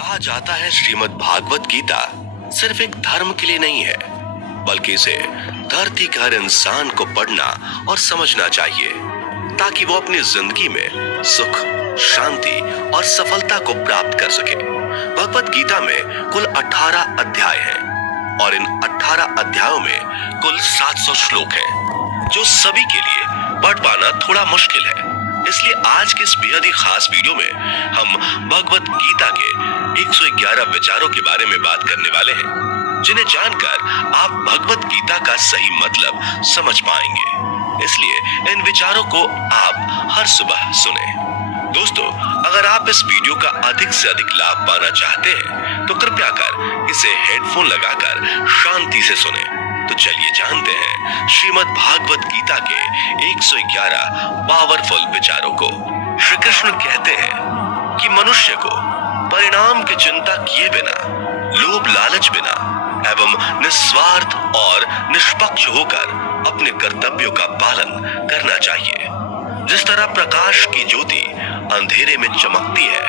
कहा जाता है श्रीमद् भागवत गीता सिर्फ एक धर्म के लिए नहीं है, बल्कि इसे धरती के हर इंसान को पढ़ना और समझना चाहिए ताकि वो अपनी जिंदगी में सुख, शांति और सफलता को प्राप्त कर सके। भगवत गीता में कुल 18 अध्याय हैं और इन 18 अध्यायों में कुल 700 श्लोक हैं, जो सभी के लिए पढ़ पाना थोड़ा मुश्किल है। इसलिए आज के इस बेहद ही खास वीडियो में हम भगवत गीता के 111 विचारों के बारे में बात करने वाले हैं, जिन्हें जानकर आप भगवत गीता का सही मतलब समझ पाएंगे। इसलिए इन विचारों को आप हर सुबह सुने। दोस्तों, अगर आप इस वीडियो का अधिक से अधिक लाभ पाना चाहते हैं तो कृपया कर इसे हेडफोन लगाकर शांति से सुने। तो चलिए जानते हैं श्रीमद् भागवत गीता के 111 पावरफुल विचारों को। श्री कृष्ण कहते हैं कि मनुष्य को परिणाम की चिंता किए बिना, लोभ लालच बिना एवं निस्वार्थ और निष्पक्ष होकर अपने कर्तव्यों का पालन करना चाहिए। जिस तरह प्रकाश की ज्योति अंधेरे में चमकती है,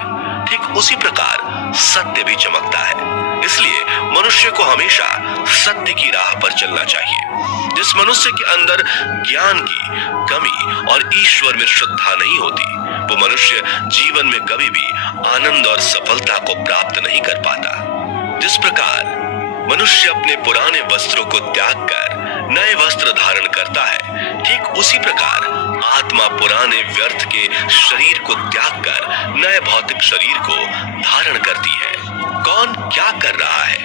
ठीक उसी प्रकार सत्य भी चमकता है। इसलिए मनुष्य को हमेशा सत्य की राह पर चलना चाहिए। जिस मनुष्य के अंदर ज्ञान की कमी और ईश्वर में श्रद्धा नहीं होती, वो मनुष्य जीवन में कभी भी आनंद और सफलता को प्राप्त नहीं कर पाता। जिस प्रकार मनुष्य अपने पुराने वस्त्रों को त्याग कर नए वस्त्र धारण करता है, ठीक उसी प्रकार आत्मा पुराने व्यर्थ के शरीर को त्याग कर नए भौतिक शरीर को धारण करती है। कौन क्या कर रहा है,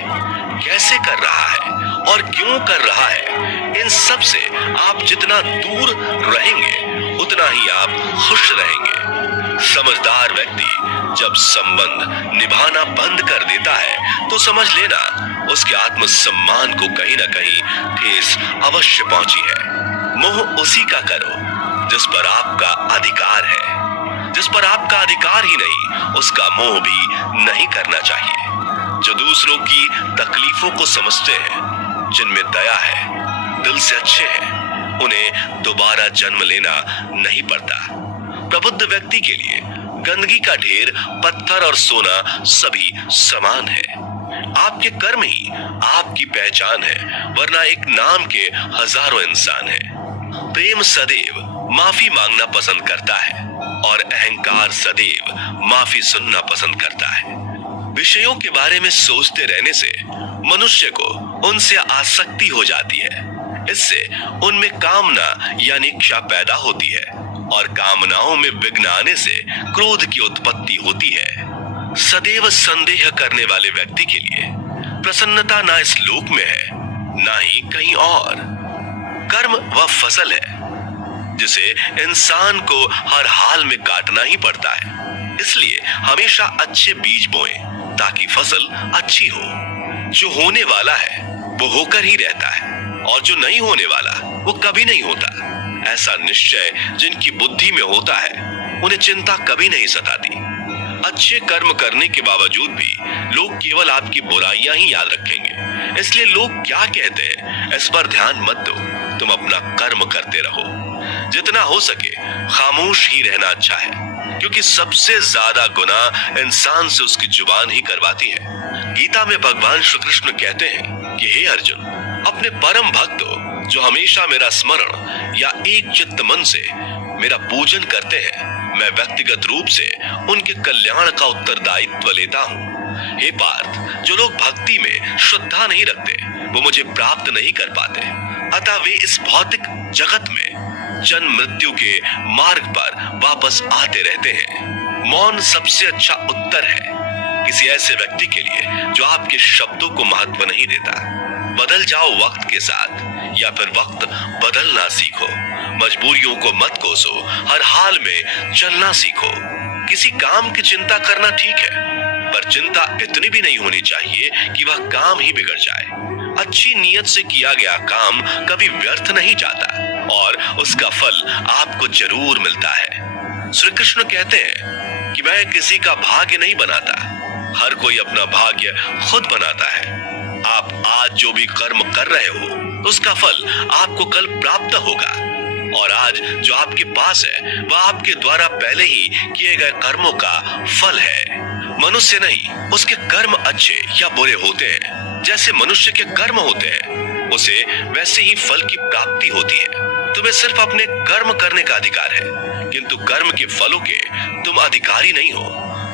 कैसे कर रहा है और क्यों कर रहा है, इन सब से आप जितना दूर रहेंगे उतना ही आप खुश रहेंगे। समझदार व्यक्ति जब संबंध निभाना बंद कर देता है तो समझ लेना उसके आत्मसम्मान को कहीं ना कहीं ठेस अवश्य पहुंची है। मोह उसी का करो जिस पर आपका अधिकार है। जिस पर आपका अधिकार ही नहीं, उसका मोह भी नहीं करना चाहिए। जो दूसरों की तकलीफों को समझते हैं, जिनमें दया है, दिल से अच्छे हैं, उन्हें दोबारा जन्म लेना नहीं पड़ता। प्रबुद्ध व्यक्ति के लिए गंदगी का ढेर, पत्थर और सोना सभी समान है। आपके कर्म ही आपकी पहचान है, वरना एक नाम के हजारों इंसान हैं। प्रेम सदैव माफी मांगना पसंद करता है और अहंकार सदैव माफी सुनना पसंद करता है। विषयों के बारे में सोचते रहने से मनुष्य को उनसे आसक्ति हो जाती है। इससे उनमें कामना यानी इच्छा पैदा होती है और कामनाओं में विघ्न आने से क्रोध की उत्पत्ति होती है। सदैव संदेह करने वाले व्यक्ति के लिए प्रसन्नता ना इस लोक में है, ना ही कहीं और। कर्म वह फसल है जिसे इंसान को हर हाल में काटना ही पड़ता है। इसलिए हमेशा अच्छे बीज बोएं ताकि फसल अच्छी हो। जो होने वाला है वो होकर ही रहता है और जो नहीं होने वाला वो कभी नहीं होता। ऐसा निश्चय जिनकी बुद्धि में होता है, उन्हें चिंता कभी नहीं सताती। अच्छे कर्म करने के बावजूद भी लोग केवल आपकी बुराइयां ही याद रखेंगे। इसलिए लोग क्या कहते हैं इस पर ध्यान मत दो, तुम अपना कर्म करते रहो। जितना हो सके खामोश ही रहना अच्छा है, क्योंकि सबसे ज्यादा गुनाह इंसान से उसकी जुबान ही करवाती है। गीता में भगवान श्री कृष्ण कहते हैं कि हे अर्जुन, अपने परम भक्त जो हमेशा मेरा स्मरण या एक चित्त मन से मेरा पूजन करते हैं, मैं व्यक्तिगत रूप से उनके कल्याण का उत्तरदायित्व लेता हूँ। हे पार्थ, जो लोग भक्ति में श्रद्धा नहीं रखते वो मुझे प्राप्त नहीं कर पाते। अतः वे इस भौतिक जगत में जन्म मृत्यु के मार्ग पर वापस आते रहते हैं। मौन सबसे अच्छा उत्तर है किसी ऐसे व्यक्ति के लिए जो आपके शब्दों को महत्व नहीं देता। बदल जाओ वक्त के साथ, या फिर वक्त बदलना सीखो। मजबूरियों को मत कोसो, हर हाल में चलना सीखो। किसी काम की चिंता करना ठीक है, पर चिंता इतनी भी नहीं होनी चाहिए कि वह काम ही बिगड़ जाए। अच्छी नीयत से किया गया काम कभी व्यर्थ नहीं जाता और उसका फल आपको जरूर मिलता है। श्री कृष्ण कहते हैं कि मैं किसी का भाग्य नहीं बनाता, हर कोई अपना भाग्य खुद बनाता है। आप आज जो भी कर्म कर रहे हो उसका फल आपको कल प्राप्त होगा, और आज जो आपके पास है वह आपके द्वारा पहले ही किए गए कर्मों का फल है। मनुष्य नहीं, उसके कर्म अच्छे या बुरे होते हैं। जैसे मनुष्य के कर्म होते हैं, उसे वैसे ही फल की प्राप्ति होती है। तुम्हें सिर्फ अपने कर्म करने का अधिकार है, किंतु कर्म के फलों के तुम अधिकारी नहीं हो।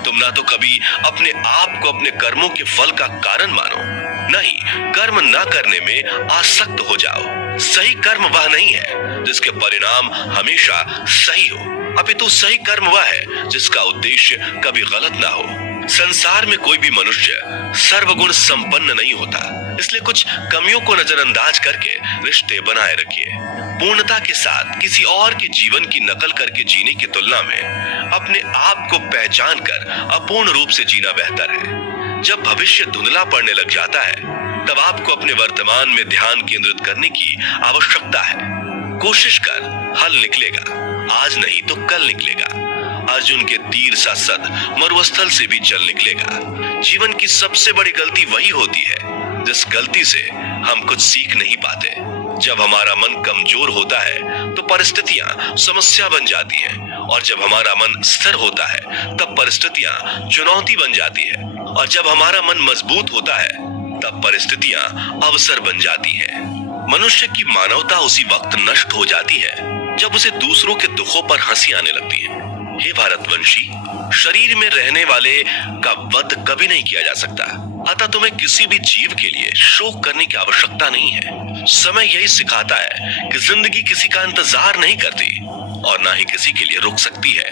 तुम ना तो कभी अपने आप को अपने कर्मों के फल का कारण मानो, नहीं कर्म ना करने में आसक्त हो जाओ। सही कर्म वह नहीं है जिसके परिणाम हमेशा सही हो, अपितु सही कर्म वह है जिसका उद्देश्य कभी गलत ना हो। संसार में कोई भी मनुष्य सर्वगुण संपन्न नहीं होता, इसलिए कुछ कमियों को नजरअंदाज करके रिश्ते बनाए रखिए। पूर्णता के साथ किसी और के जीवन की नकल करके जीने की तुलना में अपने आप को पहचान कर अपूर्ण रूप से जीना बेहतर है। जब भविष्य धुंधला पड़ने लग जाता है, तब आपको अपने वर्तमान में ध्यान केंद्रित करने की आवश्यकता है। कोशिश कर, हल निकलेगा, आज नहीं तो कल निकलेगा। अर्जुन के तीर सा सद मरुस्थल से भी चल निकलेगा। जीवन की सबसे बड़ी गलती वही होती है जिस गलती से हम कुछ सीख नहीं पाते। जब हमारा मन कमजोर होता है तो परिस्थितियां समस्या बन जाती हैं, और जब हमारा मन स्थिर होता है तब परिस्थितियां चुनौती बन जाती है, और जब हमारा मन मजबूत होता है तब परिस्थितियां अवसर बन जाती हैं। मनुष्य की मानवता उसी वक्त नष्ट हो जाती है जब उसे दूसरों के दुखों पर हंसी आने लगती है। हे भारतवंशी, शरीर में रहने वाले का वध कभी नहीं किया जा सकता, अतः तुम्हें किसी भी जीव के लिए शोक करने की आवश्यकता नहीं है। समय यही सिखाता है कि जिंदगी किसी का इंतजार नहीं करती और ना ही किसी के लिए रुक सकती है।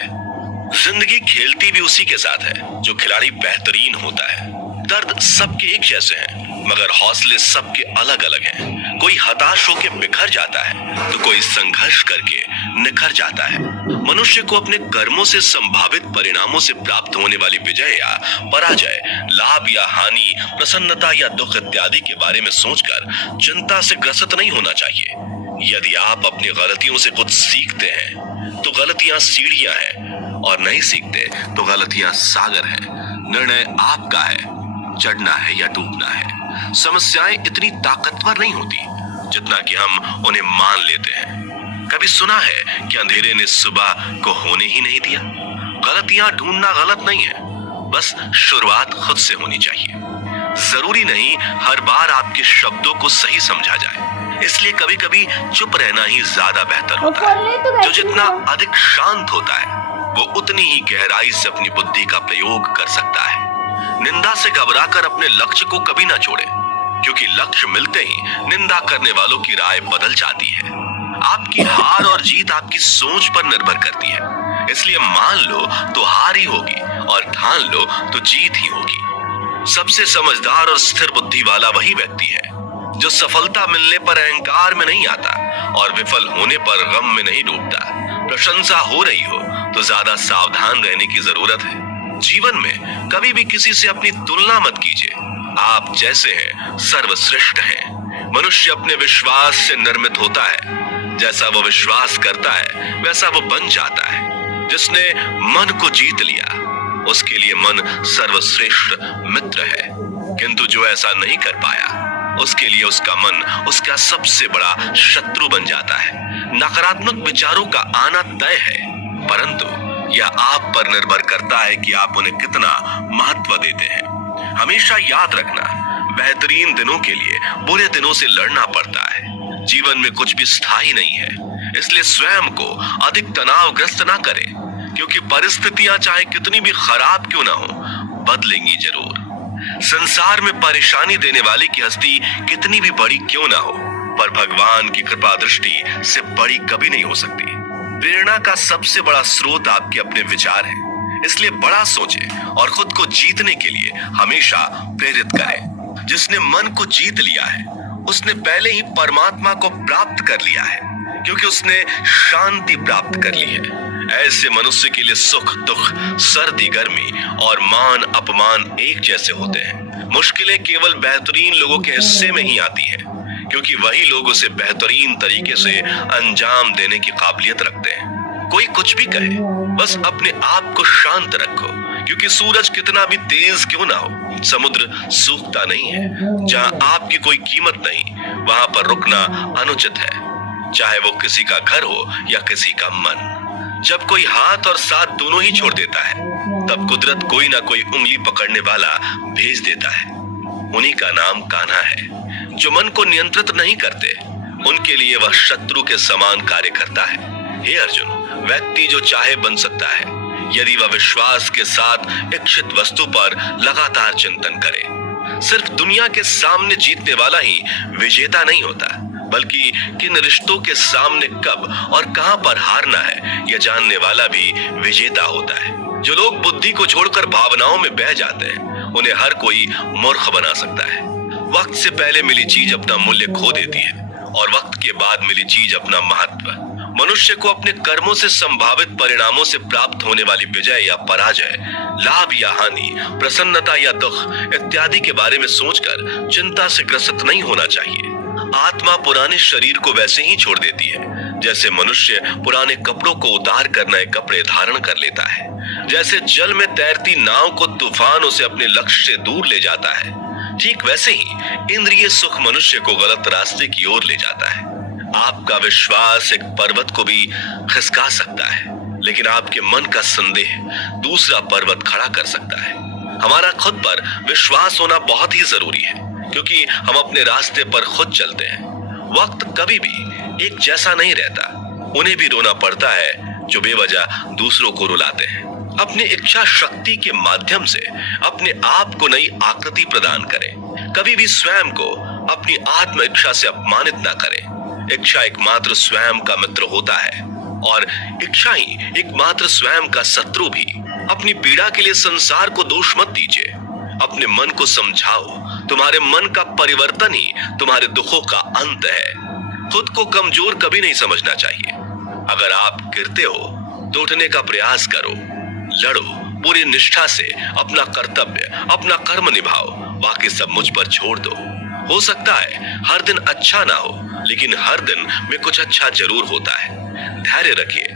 जिंदगी खेलती भी उसी के साथ है जो खिलाड़ी बेहतरीन होता है। दर्द सबके एक जैसे हैं, मगर हौसले सबके अलग अलग हैं। कोई हताश होकर बिखर जाता है तो कोई संघर्ष करके निखर जाता है। मनुष्य को अपने कर्मों से संभावित परिणामों से प्राप्त होने वाली विजय या पराजय, लाभ या हानि, प्रसन्नता या दुख इत्यादि के बारे में सोचकर चिंता से ग्रसित नहीं होना चाहिए। यदि आप अपनी गलतियों से कुछ सीखते हैं तो गलतियां सीढ़ियां हैं, और नहीं सीखते तो गलतियां सागर हैं। निर्णय आपका है, चढ़ना है या डूबना है। समस्याएं इतनी ताकतवर नहीं होती जितना कि हम उन्हें मान लेते हैं। कभी सुना है कि अंधेरे ने सुबह को होने ही नहीं दिया? गलतियां ढूंढना गलत नहीं है, बस शुरुआत खुद से होनी चाहिए। जरूरी नहीं हर बार आपके शब्दों को सही समझा जाए, इसलिए कभी कभी चुप रहना ही ज्यादा बेहतर होता है। जो जितना अधिक शांत होता है वो उतनी ही गहराई से अपनी बुद्धि का प्रयोग कर सकता है। निंदा से घबराकर अपने लक्ष्य को कभी ना छोड़े, क्योंकि लक्ष्य मिलते ही निंदा करने वालों की राय बदल जाती है। आपकी हार और जीत आपकी सोच पर निर्भर करती है, इसलिए मान लो तो हार ही होगी और ठान लो तो जीत ही होगी। सबसे समझदार और स्थिर बुद्धि वाला वही व्यक्ति है जो सफलता मिलने पर अहंकार में नहीं आता और विफल होने पर गम में नहीं डूबता। प्रशंसा हो रही हो तो ज्यादा सावधान रहने की जरूरत है। जीवन में कभी भी किसी से अपनी तुलना मत कीजिए। आप जैसे हैं सर्वश्रेष्ठ हैं। मनुष्य अपने विश्वास से निर्मित होता है, जैसा वो विश्वास करता है वैसा वो बन जाता है। जिसने मन को जीत लिया उसके लिए मन सर्वश्रेष्ठ मित्र है, किंतु जो ऐसा नहीं कर पाया उसके लिए उसका मन उसका सबसे बड़ा शत्रु बन जाता है। नकारात्मक विचारों का आना तय है, परंतु यह आप पर निर्भर करता है कि आप उन्हें कितना महत्व देते हैं। हमेशा याद रखना, बेहतरीन दिनों के लिए बुरे दिनों से लड़ना पड़ता है। जीवन में कुछ भी स्थायी नहीं है, इसलिए स्वयं को अधिक तनावग्रस्त ना करें, क्योंकि परिस्थितियां चाहे कितनी भी खराब क्यों ना हो, बदलेंगी जरूर। संसार में परेशानी देने वाली की हस्ती कितनी भी बड़ी क्यों ना हो, पर भगवान की कृपा दृष्टि से बड़ी कभी नहीं हो सकती। प्रेरणा का सबसे बड़ा स्रोत आपके अपने विचार हैं, इसलिए बड़ा सोचें और खुद को जीतने के लिए हमेशा प्रेरित करें। जिसने मन को जीत लिया है उसने पहले ही परमात्मा को प्राप्त कर लिया है, क्योंकि उसने शांति प्राप्त कर ली है। ऐसे मनुष्य के लिए सुख दुख, सर्दी गर्मी और मान अपमान एक जैसे होते हैं। मुश्किलें केवल बेहतरीन लोगों के हिस्से में ही आती हैं, क्योंकि वही लोग उसे बेहतरीन तरीके से अंजाम देने की काबिलियत रखते हैं। कोई कुछ भी कहे, बस अपने आप को शांत रखो, क्योंकि सूरज कितना भी तेज क्यों ना हो, समुद्र सूखता नहीं है। जहां आपकी कोई कीमत नहीं, वहां पर रुकना अनुचित है, चाहे वो किसी का घर हो या किसी का मन। जब कोई हाथ और साथ दोनों ही छोड़ देता है तब कुदरत कोई ना कोई उंगली पकड़ने वाला भेज देता है। उन्हीं का नाम कान्हा है। जो मन को नियंत्रित नहीं करते, उनके लिए वह शत्रु के समान कार्य करता है। हे अर्जुन, व्यक्ति जो चाहे बन सकता है, यदि वह विश्वास के साथ इच्छित वस्तु पर लगातार चिंतन करे। सिर्फ दुनिया के सामने जीतने वाला ही विजेता नहीं होता, बल्कि किन रिश्तों के सामने कब और कहां पर हारना है, यह जानने वाला भी विजेता होता है। जो लोग बुद्धि को छोड़कर भावनाओं में बह जाते हैं, उन्हें हर कोई मूर्ख बना सकता है। वक्त से पहले मिली चीज अपना मूल्य खो देती है और वक्त के बाद मिली चीज अपना महत्व। मनुष्य को अपने कर्मों से संभावित परिणामों से प्राप्त होने वाली विजय या पराजय, लाभ या हानि, प्रसन्नता या दुख इत्यादि के बारे में सोचकर चिंता से ग्रसित नहीं होना चाहिए। आत्मा पुराने शरीर को वैसे ही छोड़ देती है जैसे मनुष्य पुराने कपड़ों को उतार कर नए कपड़े धारण कर लेता है। जैसे जल में तैरती नाव को तूफान उसे अपने लक्ष्य से दूर ले जाता है, ठीक वैसे ही इंद्रिय सुख मनुष्य को गलत रास्ते की ओर ले जाता है। आपका विश्वास एक पर्वत को भी खिसका सकता है, लेकिन आपके मन का संदेह दूसरा पर्वत खड़ा कर सकता है। हमारा खुद पर विश्वास होना बहुत ही जरूरी है, क्योंकि हम अपने रास्ते पर खुद चलते हैं। वक्त कभी भी एक जैसा नहीं रहता। उन्हें भी रोना पड़ता है जो बेवजह दूसरों को रुलाते हैं। अपनी इच्छा शक्ति के माध्यम से अपने आप को नई आकृति प्रदान करें। कभी भी स्वयं को अपनी आत्म इच्छा से अपमानित ना करें। इच्छा एकमात्र स्वयं का मित्र होता है और इच्छा ही एकमात्र स्वयं का शत्रु भी। अपनी पीड़ा के लिए संसार को दोष मत दीजिए। अपने मन को समझाओ, तुम्हारे मन का परिवर्तन ही तुम्हारे दुखों का अंत है। खुद को कमजोर कभी नहीं समझना चाहिए। अगर आप गिरते हो तो उठने का प्रयास करो, लड़ो पूरी निष्ठा से अपना कर्तव्य, अपना कर्म निभाओ। बाकी सब मुझ पर छोड़ दो। हो सकता है हर दिन अच्छा ना हो, लेकिन हर दिन में कुछ अच्छा जरूर होता है। धैर्य रखिए।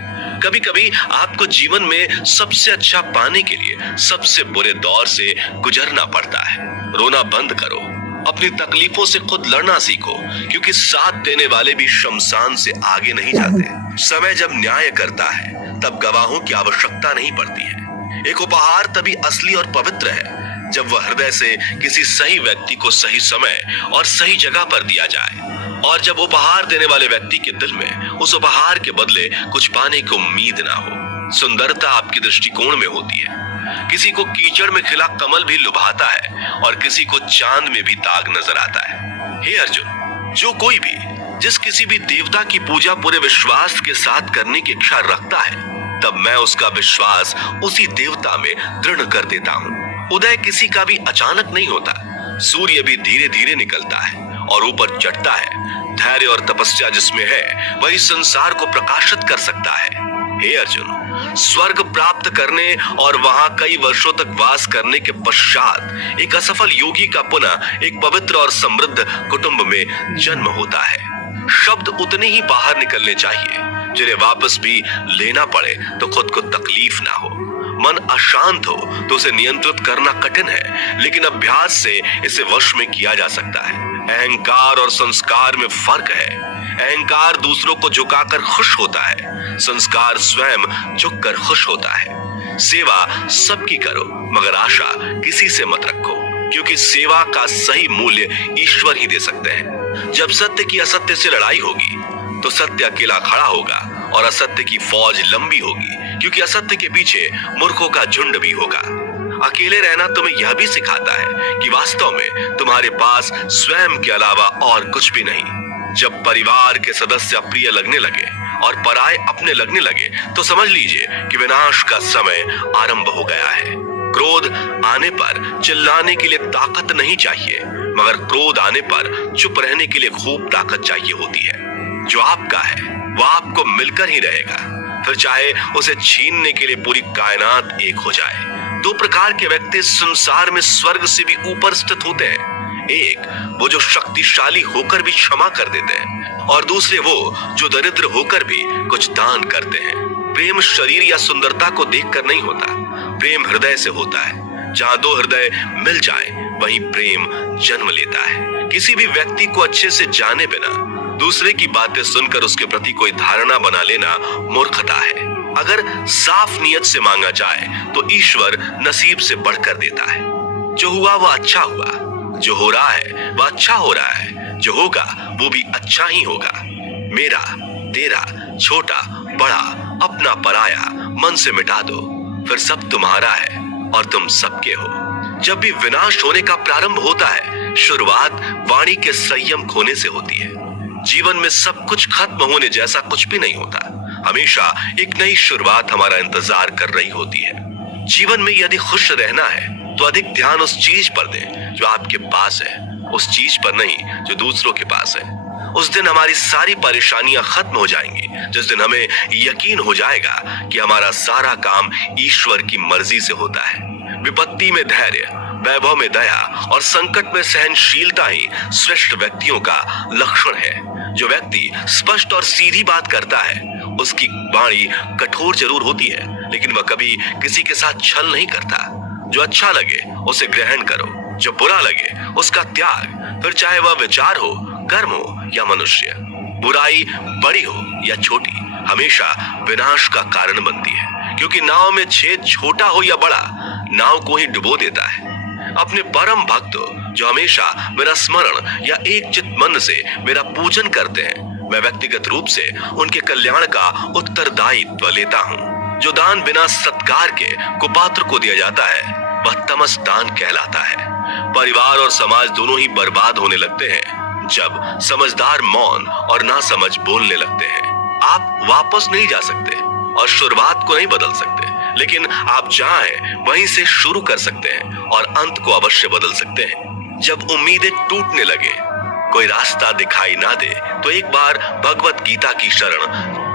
कभी कभी आपको जीवन में सबसे अच्छा पाने के लिए सबसे बुरे दौर से गुजरना पड़ता है। रोना बंद करो। अपनी तकलीफों से खुद लड़ना सीखो, क्योंकि साथ देने वाले भी शमशान से आगे नहीं जाते। समय जब न्याय करता है तब गवाहों की आवश्यकता नहीं पड़ती है। एक उपहार तभी असली और पवित्र है जब वह हृदय से किसी सही व्यक्ति को सही समय और सही जगह पर दिया जाए, और जब उपहार देने वाले व्यक्ति के दिल में उस उपहार के बदले कुछ पाने की उम्मीद ना हो। सुंदरता आपके दृष्टिकोण में होती है। किसी को कीचड़ में खिला कमल भी लुभाता है और किसी को चांद में भी दाग नजर आता है। हे अर्जुन, जो कोई भी जिस किसी भी देवता की पूजा पूरे विश्वास के साथ करने की इच्छा रखता है, तब मैं उसका विश्वास उसी देवता में दृढ़ कर देता हूँ। उदय किसी का भी अचानक नहीं होता। सूर्य भी धीरे धीरे निकलता है और ऊपर चढ़ता है। धैर्य और तपस्या जिसमें है, वही संसार को प्रकाशित कर सकता है। हे अर्जुन, स्वर्ग प्राप्त करने और वहां कई वर्षों तक वास करने के पश्चात एक असफल योगी का पुनः एक पवित्र और समृद्ध कुटुंब में जन्म होता है। शब्द उतने ही बाहर निकलने चाहिए जिन्हें वापस भी लेना पड़े तो खुद को तकलीफ ना हो। मन अशांत हो तो उसे नियंत्रित करना कठिन है, लेकिन अभ्यास से इसे वश में किया जा सकता है। अहंकार और संस्कार में फर्क है। अहंकार दूसरों को झुकाकर खुश होता है, संस्कार स्वयं झुककर खुश होता है। सेवा सबकी करो, मगर आशा किसी से मत रखो, क्योंकि सेवा का सही मूल्य ईश्वर ही दे सकते हैं। जब सत्य की असत्य से लड़ाई होगी तो सत्य अकेला खड़ा होगा और असत्य की फौज लंबी होगी, क्योंकि असत्य के पीछे मूर्खों का झुंड भी होगा। अकेले रहना तुम्हें यह भी सिखाता है कि वास्तव में तुम्हारे पास स्वयं के अलावा और कुछ भी नहीं। जब परिवार के सदस्य अप्रिय लगने लगे और पराये अपने लगने लगे, तो समझ लीजिए कि विनाश का समय आरंभ हो गया है। क्रोध आने पर चिल्लाने के लिए ताकत नहीं चाहिए, मगर क्रोध आने पर चुप रहने के लिए खूब ताकत चाहिए होती है। जो आपका है वह आपको मिलकर ही रहेगा, फिर चाहे उसे छीनने के लिए पूरी कायनात एक हो जाए। दो प्रकार के व्यक्ति संसार में स्वर्ग से भी ऊपर स्थित होते हैं। एक वो जो शक्तिशाली होकर भी क्षमा कर देते हैं, और दूसरे वो जो दरिद्र होकर भी कुछ दान करते हैं। प्रेम शरीर या सुंदरता को देखकर नहीं होता, प्रेम हृदय से होता है। जहां दो हृदय मिल जाए वहीं प्रेम जन्म लेता है। किसी भी व्यक्ति को अच्छे से जाने बिना दूसरे की बातें सुनकर उसके प्रति कोई धारणा बना लेना मूर्खता है। अगर साफ नियत से मांगा जाए तो ईश्वर नसीब से बढ़कर देता है। जो हुआ वह अच्छा हुआ, जो हो रहा है वह अच्छा हो रहा है, जो होगा वो भी अच्छा ही होगा। मेरा, तेरा, छोटा, बड़ा, अपना, पराया मन से मिटा दो, फिर सब तुम्हारा है और तुम सबके हो। जब भी विनाश होने का प्रारंभ होता है, शुरुआत वाणी के संयम खोने से होती है। जीवन में सब कुछ खत्म होने जैसा कुछ भी नहीं होता। हमेशा एक नई शुरुआत हमारा इंतजार कर रही होती है। जीवन में यदि खुश रहना है तो अधिक ध्यान उस चीज पर दें जो आपके पास है, उस चीज पर नहीं जो दूसरों के पास है। उस दिन हमारी सारी परेशानियां खत्म हो जाएंगी, जिस दिन हमें यकीन हो जाएगा कि हमारा सारा काम ईश्वर की मर्जी से होता है। विपत्ति में धैर्य, वैभव में दया और संकट में सहनशीलता ही श्रेष्ठ व्यक्तियों का लक्षण है। जो व्यक्ति स्पष्ट और सीधी बात करता है, उसकी वाणी कठोर जरूर होती है, लेकिन वह कभी किसी के साथ छल नहीं करता। जो अच्छा लगे उसे ग्रहण करो, जो बुरा लगे उसका त्याग, फिर चाहे वह विचार हो, कर्म हो या मनुष्य। बुराई बड़ी हो या छोटी, हमेशा विनाश का कारण बनती है, क्योंकि नाव में छेद छोटा हो या बड़ा, नाव को ही डुबो देता है। अपने परम भक्त जो हमेशा मेरा स्मरण या एक चित मन से मेरा पूजन करते हैं, मैं व्यक्तिगत रूप से उनके कल्याण का उत्तरदायित्व लेता हूँ। जो दान बिना सत्कार के कुपात्र को दिया जाता है, वह तमस दान कहलाता है। परिवार और समाज दोनों ही बर्बाद होने लगते हैं जब समझदार मौन और नासमझ बोलने लगते हैं। आप वापस नहीं जा सकते और शुरुआत को नहीं बदल सकते, लेकिन आप जहां हैं वहीं से शुरू कर सकते हैं और अंत को अवश्य बदल सकते हैं। जब उम्मीदें टूटने लगे, कोई रास्ता दिखाई ना दे, तो एक बार भगवत गीता की शरण